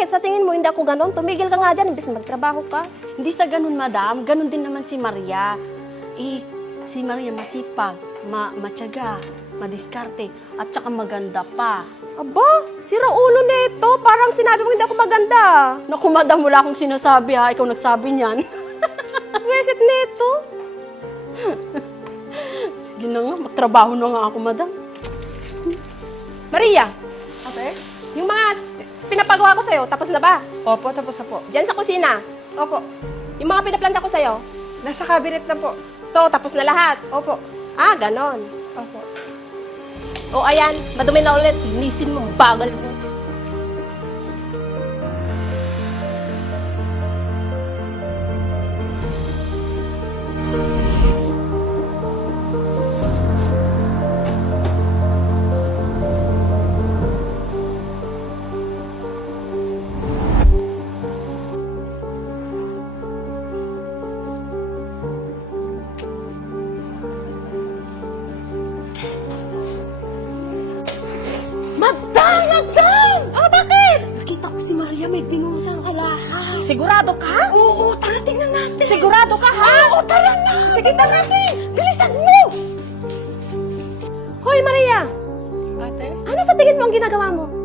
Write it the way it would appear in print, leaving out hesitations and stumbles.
Sa tingin mo, hindi ako ganon? Tumigil ka nga dyan, imbis na magtrabaho ka. Hindi sa ganun, madam. Ganun din naman si Maria. Si Maria masipag, matyaga, madiskarte, at saka maganda pa. Aba, sira ulo nito. Parang sinabi mo hindi ako maganda. Naku, madam, wala akong sinasabi ha. Ikaw nagsabi niyan. Pwesit nito. Sige na nga, magtrabaho na nga ako, madam. Maria, Ate? yung mga pinapagawa ko sa'yo, tapos na ba? Opo, tapos na po. Diyan sa kusina. Opo. Yung mga pinaplanta ko sa'yo. Nasa cabinet na po. So, tapos na lahat. Opo. Ah, ganon. Opo. O ayan, madumi na ulit. Linisin mo, bagal mo. Madam! Oh, bakit? Nakita ko si Maria may binusang alahas. Sigurado ka? Oo, tara tingnan natin. Sigurado ka, ha? Oo, tara na. Sige, tara natin. Bilisan mo! Hoy, Maria! Ate? Ano sa tingin mo ang ginagawa mo?